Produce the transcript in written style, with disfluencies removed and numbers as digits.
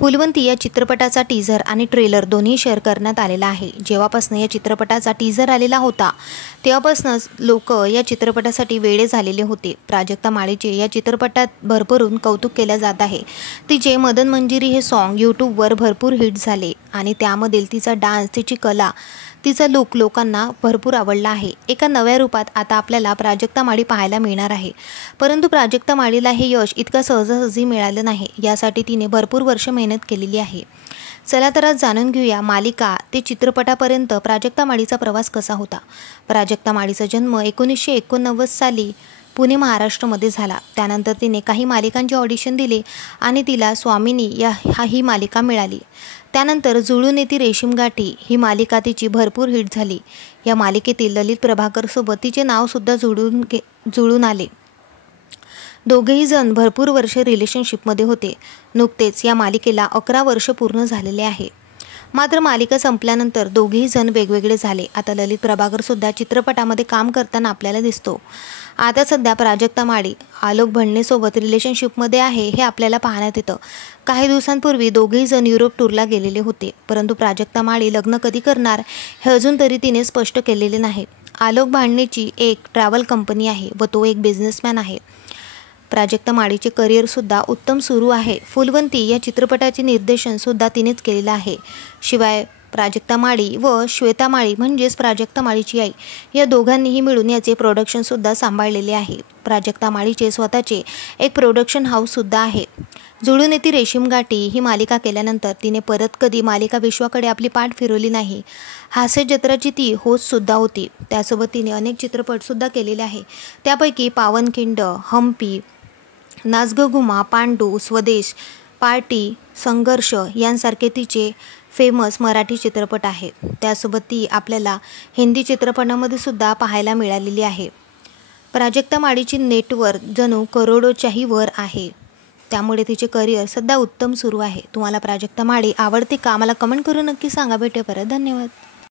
फुलवंती या चित्रपटाचा टीझर आणि ट्रेलर दोन्ही शेअर करण्यात आलेला आहे। जेव्हापासून या चित्रपटाचा टीझर आलेला होता तेव्हापासूनच लोक या चित्रपटासाठी वेडे झालेले होते। प्राजक्ता माळीचे या चित्रपटात भरभरून कौतुक केले जात आहे। तिचे मदन मंजिरी हे सॉन्ग यूट्यूबवर भरपूर हिट झाले आणि त्यामधील तिचा डान्स, तिची कला, तिचा लुक लोकांना भरपूर आवडला आहे। एका नव्या रूपात आता आपल्याला प्राजक्ता माळी पाहायला मिळणार आहे। परंतु प्राजक्ता माळीला हे यश इतका सहजासहजी मिळालं नाही। यासाठी तिने भरपूर वर्ष मेहनत केलेली आहे। चला तर आज जाणून घेऊया मालिका ते चित्रपटापर्यंत प्राजक्ता माळीचा प्रवास कसा होता। प्राजक्ता माळीचा जन्म 1989 साली पुणे महाराष्ट्रामध्ये झाला। त्यानंतर तिने काही मालिकांचे ऑडिशन दिले आणि तिला स्वामिनी ही मालिका मिळाली। त्यानंतर जुळून येती रेशीमगाठी ही मालिका तिची भरपूर हिट झाली। या मालिकेतील ललित प्रभाकर सोबत तिचे नाव सुद्धा जुळून आले। दोघेही जण भरपूर वर्ष रिलेशनशिपमध्ये होते। नुकतेच या मालिकेला 11 वर्ष पूर्ण झालेले आहे। मात्र मालिका संपल्यानंतर दोघेही जण वेगवेगळे झाले। आता ललित प्रभाकर सुद्धा चित्रपटामध्ये काम करताना आपल्याला दिसतो। आता सध्या प्राजक्ता माळी आलोक भंडनेसोबत रिलेशनशिपमध्ये आहे हे आपल्याला पाहण्यात येतं। काही दिवसांपूर्वी दोघेही जण युरोप टूरला गेलेले होते। परंतु प्राजक्ता माळी लग्न कधी करणार हे अजून तरी तिने स्पष्ट केलेले नाही। आलोक भांडनेची एक ट्रॅव्हल कंपनी आहे व तो एक बिझनेसमॅन आहे। प्राजक्ता माळीचे करिअर सुद्धा उत्तम सुरू आहे। फुलवंती या चित्रपटाचे निर्देशन सुद्धा तिनेच केलेलं आहे। शिवाय प्राजक्ता माळी व श्वेता माळी म्हणजेच प्राजक्ता माळीची आई या दोघांनीही मिळून याचे प्रोडक्शन सुद्धा सांभाळलेले आहे। प्राजक्ता माळीचे स्वतःचे एक प्रोडक्शन हाऊस सुद्धा आहे। जुळून येती रेशीमगाठी ही मालिका केल्यानंतर तिने परत कधी मालिका विश्वाकडे आपली पाठ फिरवली नाही। हास्य जत्राची ती होस्ट सुद्धा होती। त्यासोबत तिने अनेक चित्रपट सुद्धा केलेले आहे। त्यापैकी पावनखिंड, हम्पी, नाच गं घुमा, पांडू, स्वदेश, पार्टी, संघर्ष यांसारखे तिचे फेमस मराठी चित्रपट आहेत। त्यासोबत ती आपल्याला हिंदी चित्रपटामध्ये सुद्धा पाहायला मिळालेली आहे। प्राजक्ता माळीची नेटवर्थ जणू करोडोच्याही वर आहे। त्यामुळे तिचे करिअर सध्या उत्तम सुरू आहे। तुम्हाला प्राजक्ता माळी आवडते का? मला कमेंट करून नक्की सांगा। भेटूया परत। धन्यवाद।